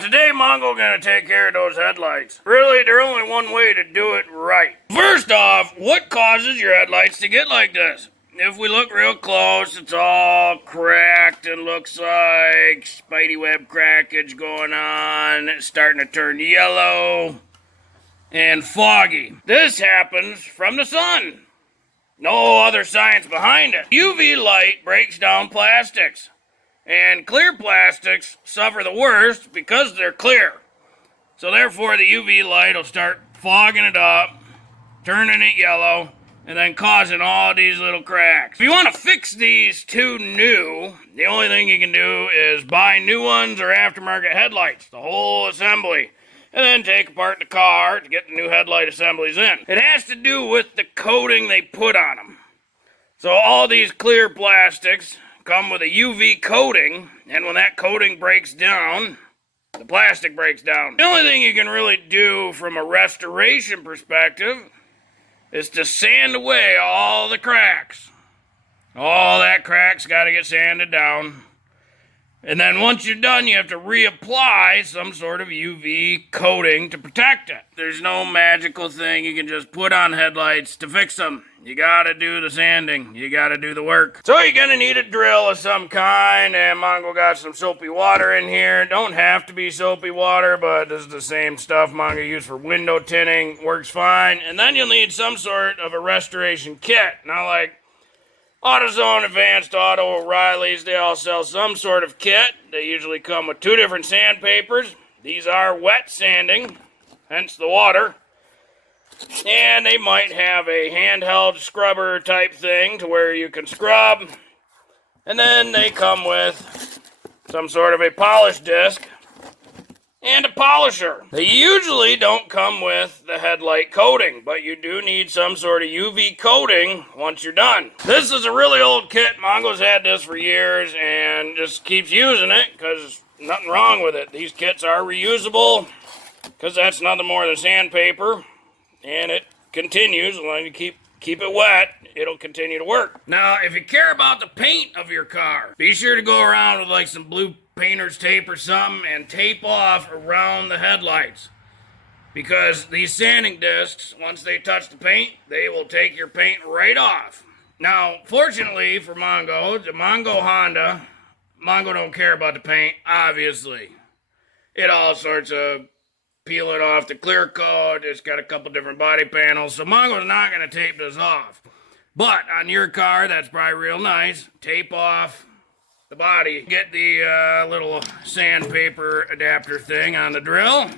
today Mongo gonna take care of those headlights. Really, there's only one way to do it right. First off, what causes your headlights to get like this? If we look real close, it's all cracked and looks like spidey web crackage going on. It's starting to turn yellow and foggy. This happens from the sun. No other science behind it. UV light breaks down plastics. And clear plastics suffer the worst because they're clear. So therefore the UV light will start fogging it up, turning it yellow, and then causing all these little cracks. If you want to fix these two new, the only thing you can do is buy new ones or aftermarket headlights, the whole assembly, and then take apart the car to get the new headlight assemblies in. It has to do with the coating they put on them. So all these clear plastics come with a UV coating, and when that coating breaks down, the plastic breaks down. The only thing you can really do from a restoration perspective is to sand away all the cracks. All that crack's got to get sanded down. And then once you're done, you have to reapply some sort of UV coating to protect it. There's no magical thing you can just put on headlights to fix them. You gotta do the sanding. You gotta do the work. So you're gonna need a drill of some kind, and Mongo got some soapy water in here. Don't have to be soapy water, but this is the same stuff Mongo used for window tinting. Works fine. And then you'll need some sort of a restoration kit. Now, like AutoZone, Advanced Auto, O'Reilly's, they all sell some sort of kit. They usually come with 2 different sandpapers. These are wet sanding, hence the water. And they might have a handheld scrubber type thing to where you can scrub. And then they come with some sort of a polish disc and a polisher. They usually don't come with the headlight coating, but you do need some sort of UV coating once you're done. This is a really old kit. Mongo's had this for years and just keeps using it because nothing wrong with it. These kits are reusable because that's nothing more than sandpaper, and it continues. As long as you keep it wet, it'll continue to work. Now, if you care about the paint of your car, be sure to go around with like some blue painter's tape or something and tape off around the headlights, because these sanding discs, once they touch the paint, they will take your paint right off. Now, fortunately for Mongo, the Mongo Honda, Mongo don't care about the paint, obviously. It all sorts of peeling off the clear coat. It's got a couple different body panels, so Mongo's not going to tape this off. But on your car, that's probably real nice. Tape off the body. Get the little sandpaper adapter thing on the drill.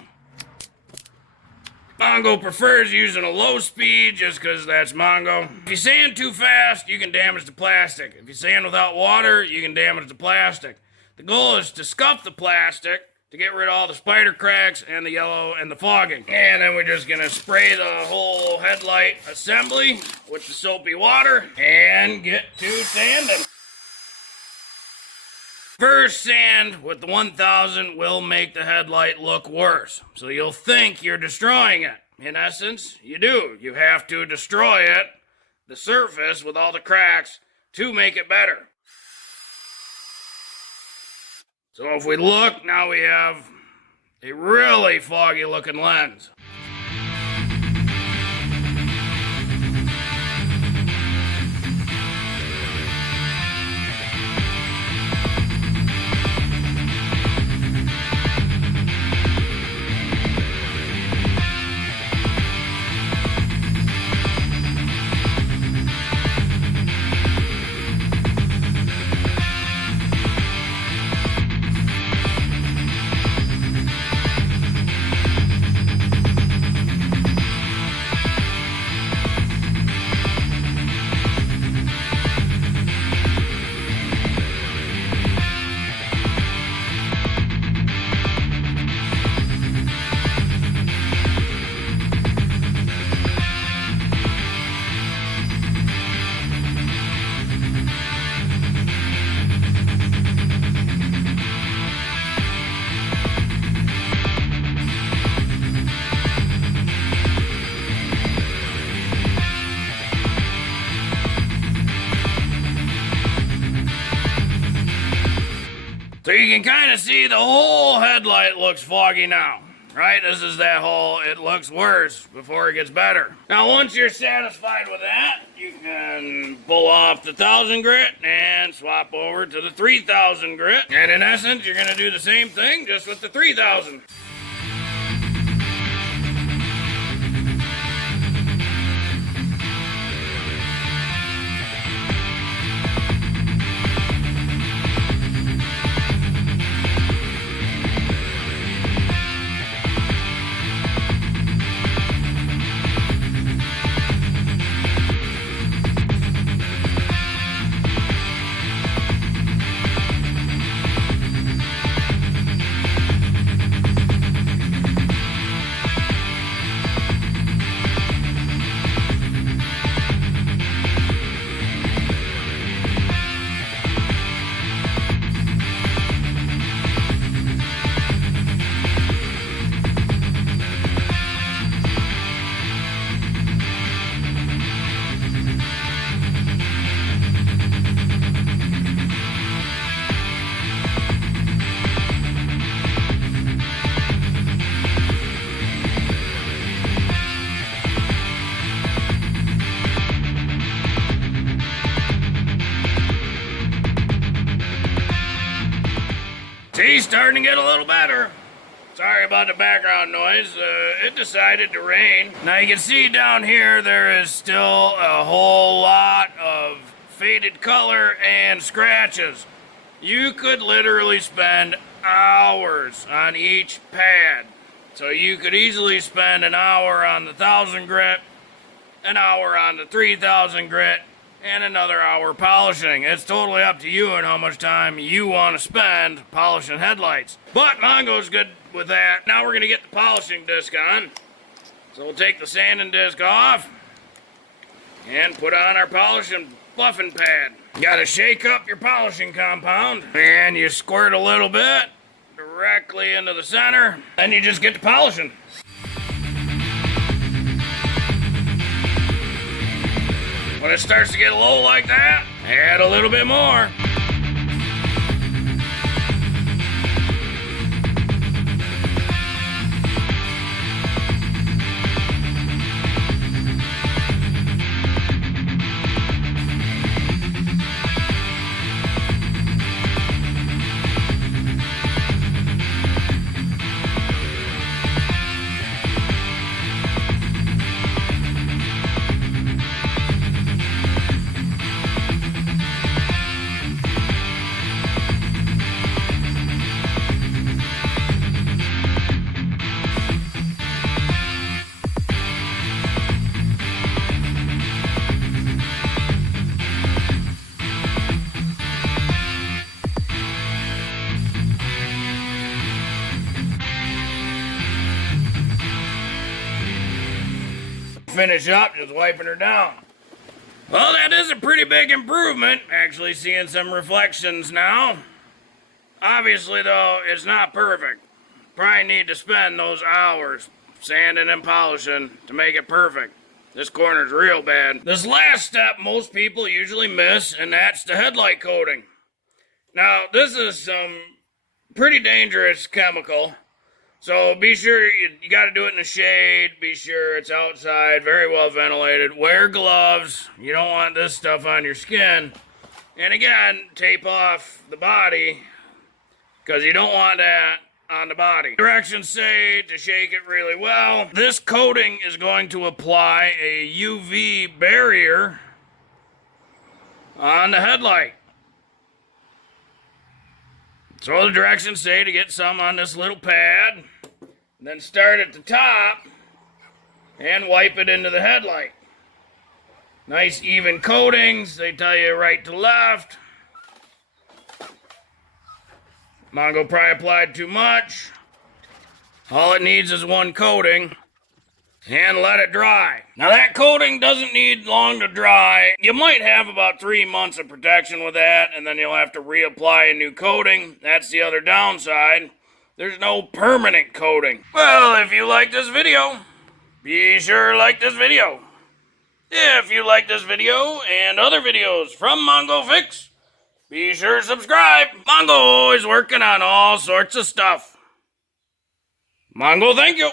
Mongo prefers using a low speed just because that's Mongo. If you sand too fast, you can damage the plastic. If you sand without water, you can damage the plastic. The goal is to scuff the plastic to get rid of all the spider cracks and the yellow and the fogging. And then we're just gonna spray the whole headlight assembly with the soapy water and get to sanding. First sand with the 1000 will make the headlight look worse. So you'll think you're destroying it. In essence, you do. You have to destroy it, the surface with all the cracks, to make it better. So if we look, now we have a really foggy looking lens. So you can kind of see the whole headlight looks foggy now. Right? This is that whole, it looks worse before it gets better. Now once you're satisfied with that, you can pull off the 1000 grit and swap over to the 3000 grit. And in essence, you're gonna do the same thing just with the 3000. See, starting to get a little better. Sorry about the background noise. It decided to rain. Now you can see down here there is still a whole lot of faded color and scratches. You could literally spend hours on each pad. So you could easily spend an hour on the 1000 grit, an hour on the 3000 grit, and another hour polishing. It's totally up to you and how much time you want to spend polishing headlights. But Mongo's good with that. Now we're gonna get the polishing disc on. So we'll take the sanding disc off and put on our polishing buffing pad. You gotta shake up your polishing compound and you squirt a little bit directly into the center. Then you just get to polishing. When it starts to get low like that, add a little bit more. Finish up just wiping her down. Well, that is a pretty big improvement, actually seeing some reflections now. Obviously though, it's not perfect. Probably need to spend those hours sanding and polishing to make it perfect. This corner's real bad. This last step most people usually miss, and that's the headlight coating. Now, this is some pretty dangerous chemical. So be sure you got to do it in the shade. Be sure it's outside, very well ventilated. Wear gloves. You don't want this stuff on your skin. And again, tape off the body because you don't want that on the body. Directions say to shake it really well. This coating is going to apply a UV barrier on the headlight. So the directions say to get some on this little pad. Then start at the top and wipe it into the headlight. Nice even coatings. They tell you right to left. Mongo probably applied too much. All it needs is one coating. And let it dry. Now that coating doesn't need long to dry. You might have about 3 months of protection with that, and then you'll have to reapply a new coating. That's the other downside. There's no permanent coating. Well, if you like this video, be sure to like this video. If you like this video and other videos from Mongo Fix, Be sure to subscribe. Mongo is working on all sorts of stuff. Mongo, thank you.